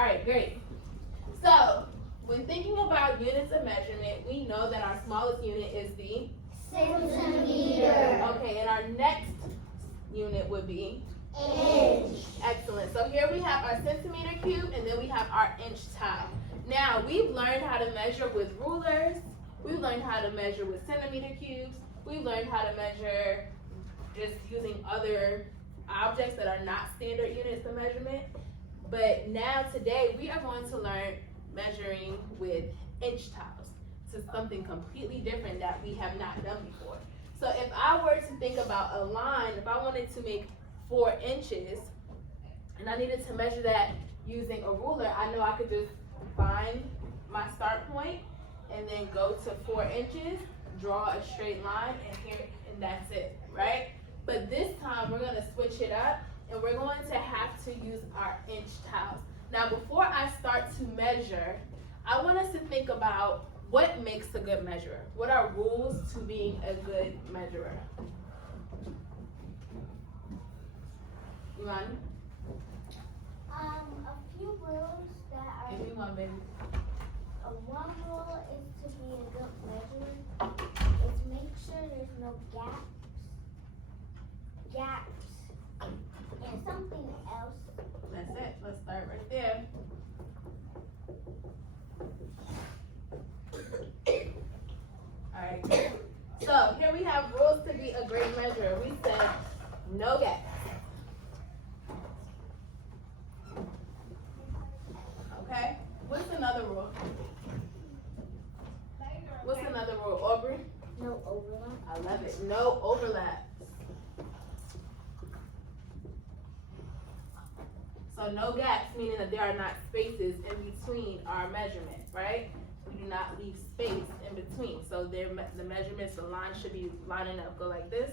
All right, great. So, when thinking about units of measurement, we know that our smallest unit is the centimeter. Okay, and our next unit would be Inch. excellent. So here we have our centimeter cube, and then we have our inch tile. Now, we've learned how to measure with rulers. We've learned how to measure with centimeter cubes. We've learned how to measure just using other objects that are not standard units of measurement. But now today we are going to learn measuring with inch tiles. This is something completely different that we have not done before. So if I were to think about a line, if I wanted to make 4 inches and I needed to measure that using a ruler, I know I could just find my start point and then go to 4 inches, draw a straight line, and that's it, right? But this time we're gonna switch it up and we're going to have to use our inch tiles. Now before I start to measure, I want us to think about what makes a good measurer. What are rules to being a good measurer? Iman? A few rules that are. Give me one, baby. One rule is to be a good measurer is make sure there's no gaps, and something else. That's it. Let's start right there. All right. So here we have rules to be a great measurer. We said no gaps. Okay. What's another rule? What's another rule, Aubrey? No overlap. I love it. No overlap. So no gaps, meaning that there are not spaces in between our measurement, right? We do not leave space in between. So the measurements, the line should be lining up. Go like this.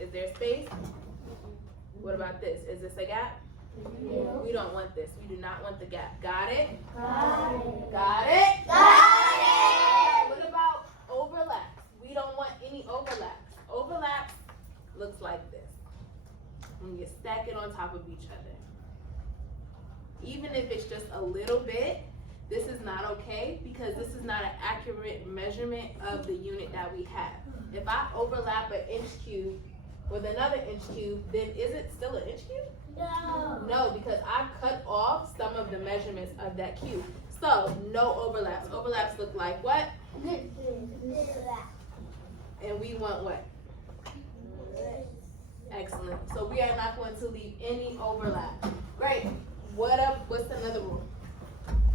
Is there space? What about this? Is this a gap? No. We don't want this. We do not want the gap. Got it? Got it. Got it? Got it. What about overlaps? We don't want any overlaps. Overlaps looks like this. When you stack it on top of each other. Even if it's just a little bit, this is not okay because this is not an accurate measurement of the unit that we have. If I overlap an inch cube with another inch cube, then is it still an inch cube? No. No, because I cut off some of the measurements of that cube. So, no overlaps. Overlaps look like what? And we want what? Excellent. So we are not going to leave any overlap. Great. What's another rule?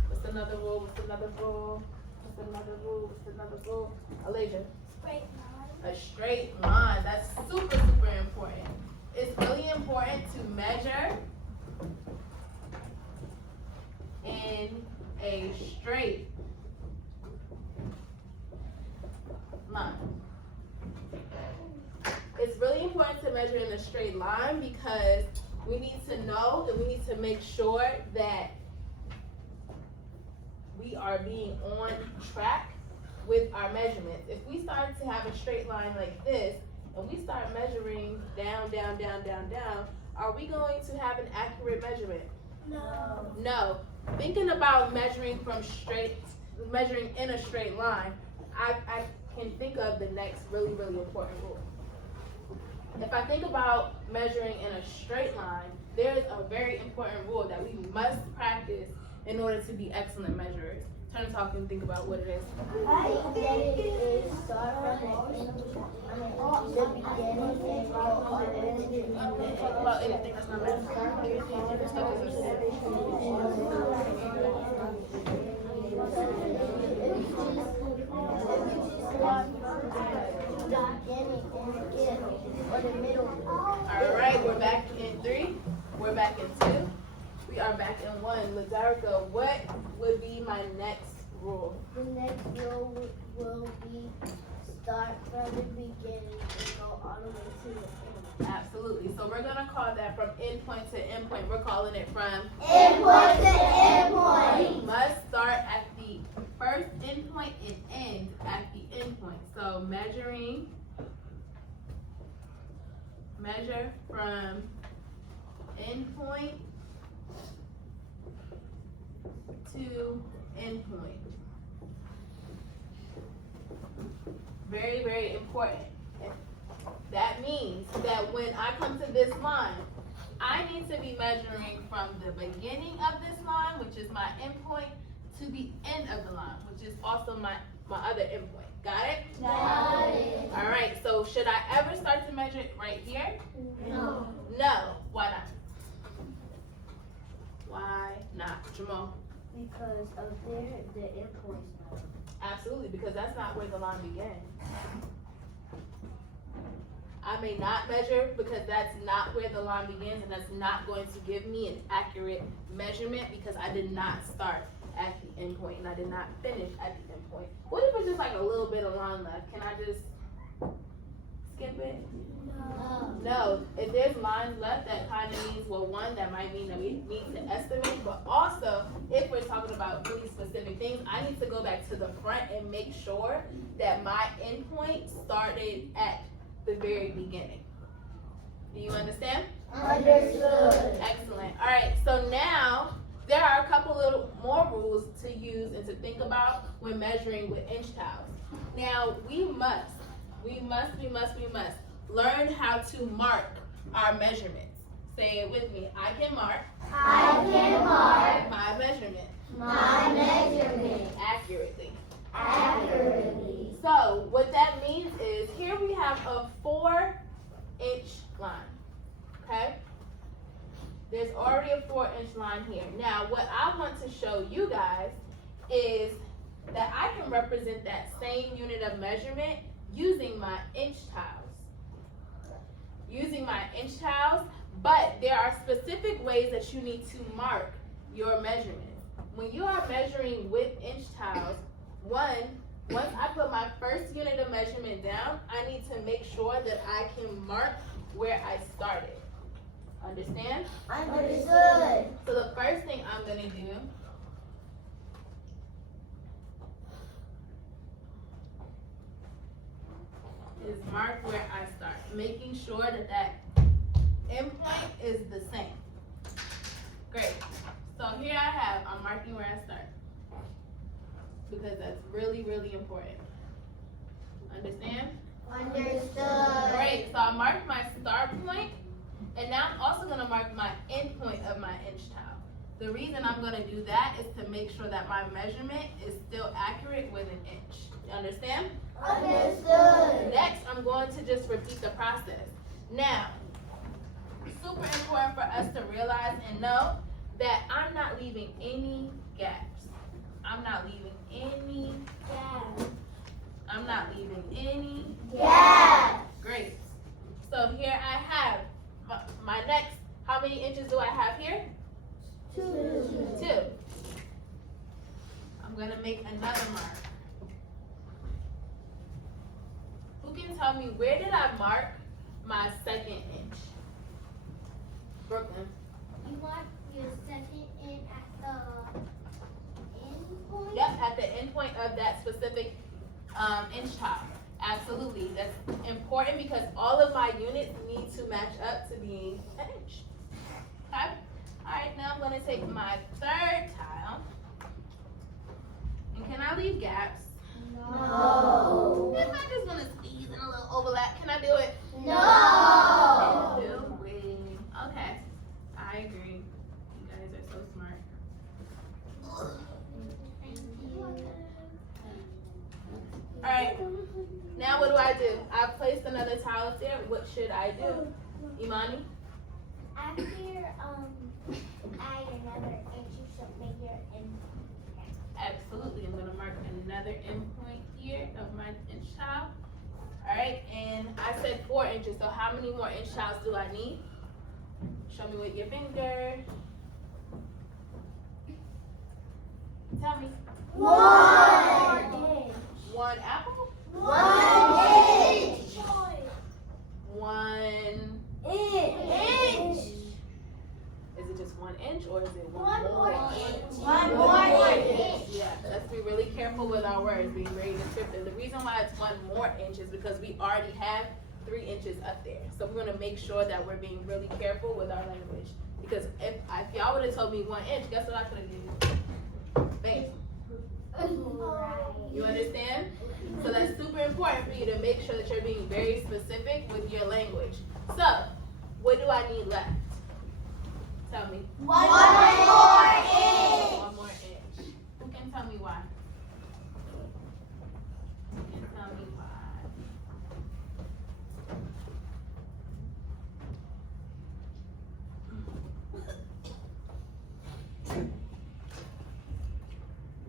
What's another rule? What's another rule? What's another rule? What's another rule? Alasia. Straight line. A straight line. That's super, super important. It's really important to measure in a straight line. It's really important to measure in a straight line because we need to know and we need to make sure that we are being on track with our measurements. If we start to have a straight line like this and we start measuring down, down, down, down, down, are we going to have an accurate measurement? No. No. Thinking about measuring in a straight line, I can think of the next really, really important rule. If I think about measuring in a straight line, there is a very important rule that we must practice in order to be excellent measurers. Turn to talk and think about what it is. I think that it is start from the beginning and go all the way to the end. Talk about anything that's not All right, we're back in 3. We're back in 2. We are back in 1. Lazarica, what would be my next rule? The next rule will be start from the beginning and go all the way to the end. Absolutely. So we're going to call that from endpoint to endpoint. We're calling it from Endpoint to endpoint. We must start at the first endpoint and end at the endpoint. So measure from endpoint to endpoint. Very, very important. That means that when I come to this line, I need to be measuring from the beginning of this line, which is my endpoint, to the end of the line, which is also my other endpoint. Got it? Got it. All right, so should I ever start to measure it right here? No. No. Why not? Why not, Jamal? Because of there, the endpoint's not. Absolutely, because that's not where the line begins. I may not measure because that's not where the line begins, and that's not going to give me an accurate measurement because I did not start at the endpoint and I did not finish at the endpoint. What if it's just like a little bit of line left? Can I just skip it? No. No, if there's lines left, that kind of means, well, one, that might mean that we need to estimate, but also, if we're talking about really specific things, I need to go back to the front and make sure that my endpoint started at the very beginning. Do you understand? Understood. Excellent. All right, so now, there are a couple little more rules to use and to think about when measuring with inch tiles. Now, we must learn how to mark our measurements. Say it with me. I can mark I can mark my measurement my measurement accurately. accurately. So what that means is here we have a 4-inch line. Okay? There's already a 4-inch line here. Now what I want to show you guys is that I can represent that same unit of measurement using my inch tiles. But there are specific ways that you need to mark your measurements. When you are measuring with inch tiles, once I put my first unit of measurement down, I need to make sure that I can mark where I started. Understand? Understood. So the first thing I'm gonna do is mark where I start, making sure that that endpoint is the same. Great. So here I have, I'm marking where I start because that's really, really important. Understand? Understood. Great. So I marked my start point, and now I'm also going to mark my end point of my inch tile. The reason I'm going to do that is to make sure that my measurement is still accurate with an inch. You understand? Understood. Next, I'm going to just repeat the process. Now, super important for us to realize and know that I'm not leaving any gaps. I'm not leaving any. I'm not leaving any. Yeah. Great. So here I have my next, how many inches do I have here? 2. 2. I'm gonna make another mark. Who can tell me where did I mark my second inch? Brooklyn. You want your second in at the end point? Yep, at the end point of that specific inch tile. Absolutely. That's important because all of my units need to match up to being an inch. Okay? Alright, now I'm going to take my third tile. And can I leave gaps? No. Am I just going to squeeze in a little overlap? Can I do it? No. No way. Okay. I agree. You guys are so smart. Alright. Now what do? I placed another tile up there. What should I do? Imani? After add another inch, you should make your end. Absolutely. I'm going to mark another endpoint here of my inch tile. Alright, and I said 4 inches, so how many more inch tiles do I need? Show me with your finger. Tell me. 1 inch. 1 apple? 1 inch. 1 inch. Is it just 1 inch or is it One more inch. One more inch. Yeah, let's be really careful with our words, being very descriptive. The reason why it's 1 more inch is because we already have 3 inches up there. So we're gonna make sure that we're being really careful with our language. Because if y'all would have told me 1 inch, guess what I could have did? Bam. You understand? So that's super important for you to make sure that you're being very specific with your language. So, what do I need left? Tell me. One more inch. One more inch. Who can tell me why? Who can tell me why?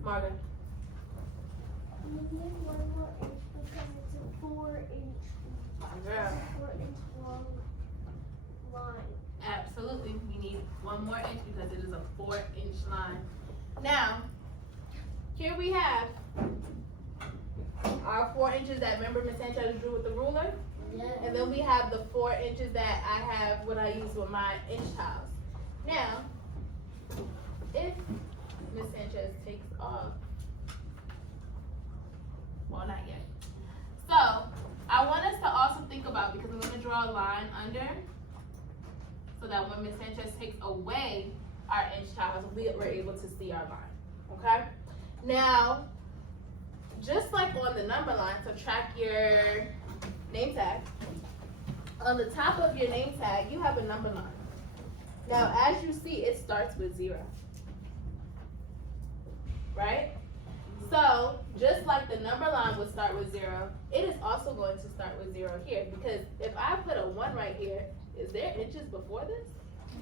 Margaret. We need one more inch because it's a 4 inch. Girl. It's a 4 inch long line. Absolutely, we need one more inch because it is a 4-inch line. Now, here we have our 4 inches that remember Miss Sanchez drew with the ruler. And then we have the 4 inches that I have what I use with my inch tiles. Now, if Miss Sanchez takes off, well, not yet. So, I want us to also think about, because I'm going to draw a line under, so that when Ms. Sanchez takes away our inch tiles, we're able to see our line, okay? Now, just like on the number line, subtract your name tag. On the top of your name tag, you have a number line. Now, as you see, it starts with 0, right? So, just like the number line would start with 0, it is also going to start with 0 here, because if I put a 1 right here, is there inches before this?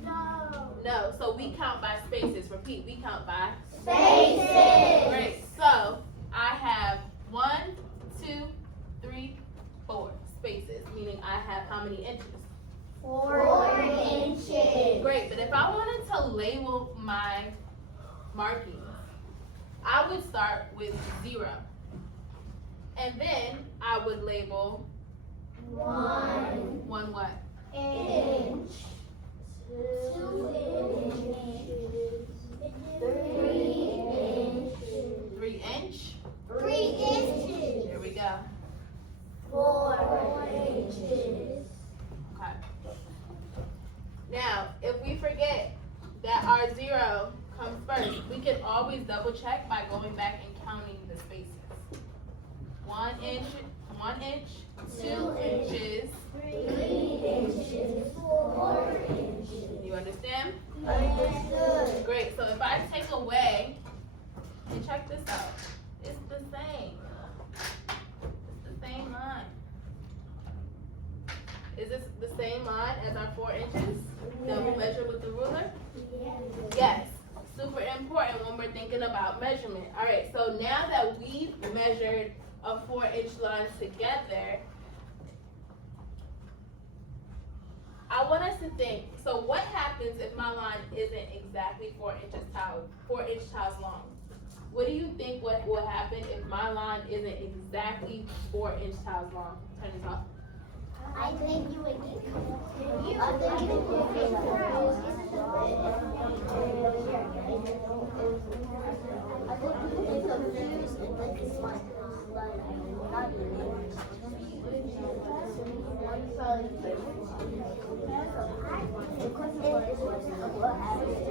No. No, so we count by spaces. Repeat, we count by Spaces. Great, so I have 1, 2, 3, 4 spaces, meaning I have how many inches? 4 inches. Great, but if I wanted to label my markings, I would start with 0. And then I would label 1 1 what? inch. 2 inches. 3 inches. 3 inch? 3 inches. Here we go. 4 inches. Okay. Now, if we forget that our 0 comes first, we can always double check by going back and counting the spaces. 1 inch, 2 inches. 3 inches. 4 inches. You understand? Understood. Great. So if I take away, and check this out, it's the same. It's the same line. Is this the same line as our 4 inches that we measure with the ruler? Yes. Super important when we're thinking about measurement. All right, so now that we've measured a 4-inch line together, I want us to think, so what happens if my line isn't exactly 4 inch tiles long? What do you think what will happen if my line isn't exactly 4 inch tiles long? Turn this off. I think you would get confused. I think you would get confused and think it's like not the question is what happens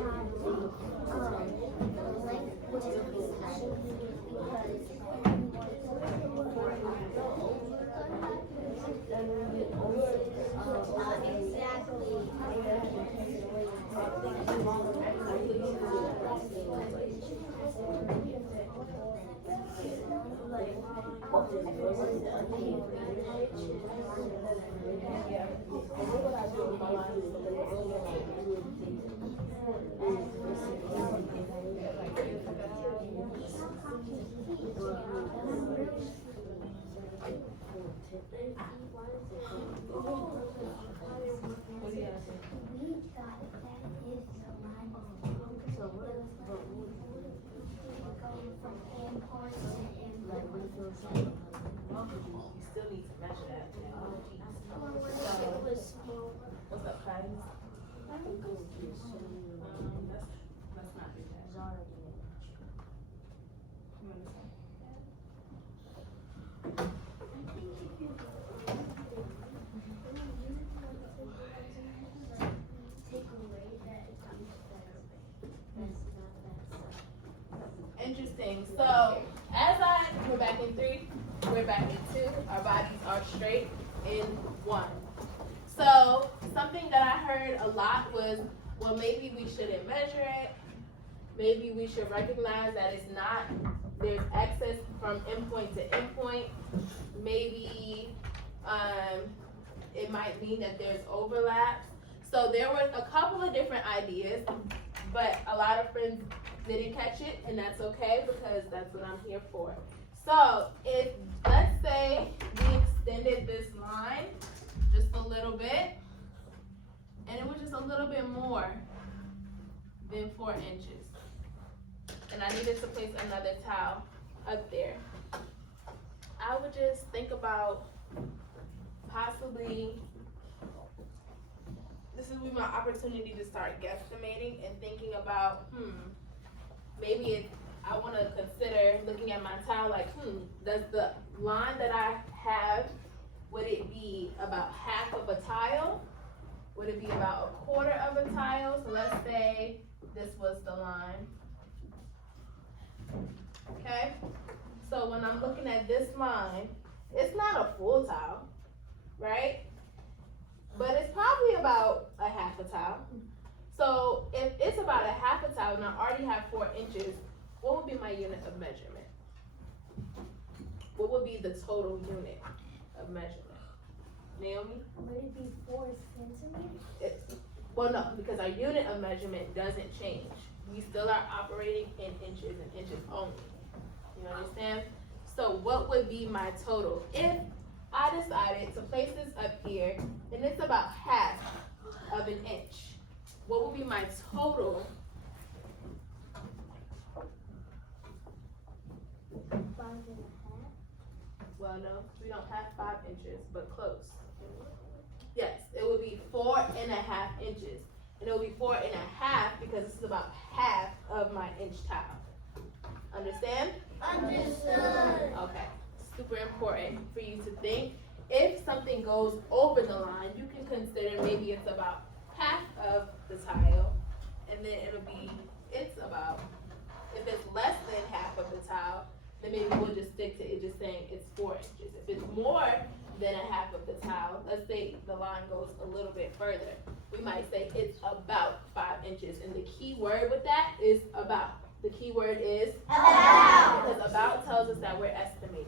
You still need to measure that. What's up, guys? Let's not do that. You understand? take away that that's not that back in 3, we're back in 2. Our bodies are straight in 1. So something that I heard a lot was, well, maybe we shouldn't measure it. Maybe we should recognize that it's not, there's excess from endpoint to endpoint. Maybe it might mean that there's overlaps. So there were a couple of different ideas, but a lot of friends didn't catch it, and that's okay because that's what I'm here for. So if, let's say we extended this line just a little bit, and it was just a little bit more than 4 inches, and I needed to place another towel up there, I would just think about possibly, this would be my opportunity to start guesstimating and thinking about, maybe if I want to consider looking at my tile like, does the line that I have, would it be about half of a tile? Would it be about a quarter of a tile? So let's say this was the line. Okay? So when I'm looking at this line, it's not a full tile, right? But it's probably about a half a tile. So if it's about a half a tile and I already have 4 inches, what would be my unit of measurement? What would be the total unit of measurement? Naomi? Would it be 4 centimeters? Well, no, because our unit of measurement doesn't change. We still are operating in inches and inches only. You understand? So what would be my total? If I decided to place this up here, and it's about half of an inch, what would be my total? 5.5. Well, no, we don't have 5 inches, but close. Yes, it would be 4.5 inches. And it would be 4.5 because this is about half of my inch tile. Understand? Understood. Okay, super important for you to think. If something goes over the line, you can consider maybe it's about half of the tile, and then it's about, if it's less than half of the tile, then maybe we'll just stick to it just saying it's 4 inches. If it's more than a half of the tile, let's say the line goes a little bit further, we might say it's about 5 inches, and the key word with that is about. The key word is about, because about tells us that we're estimating.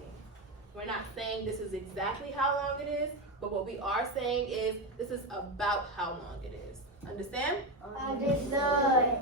We're not saying this is exactly how long it is, but what we are saying is this is about how long it is. Understand? Understood.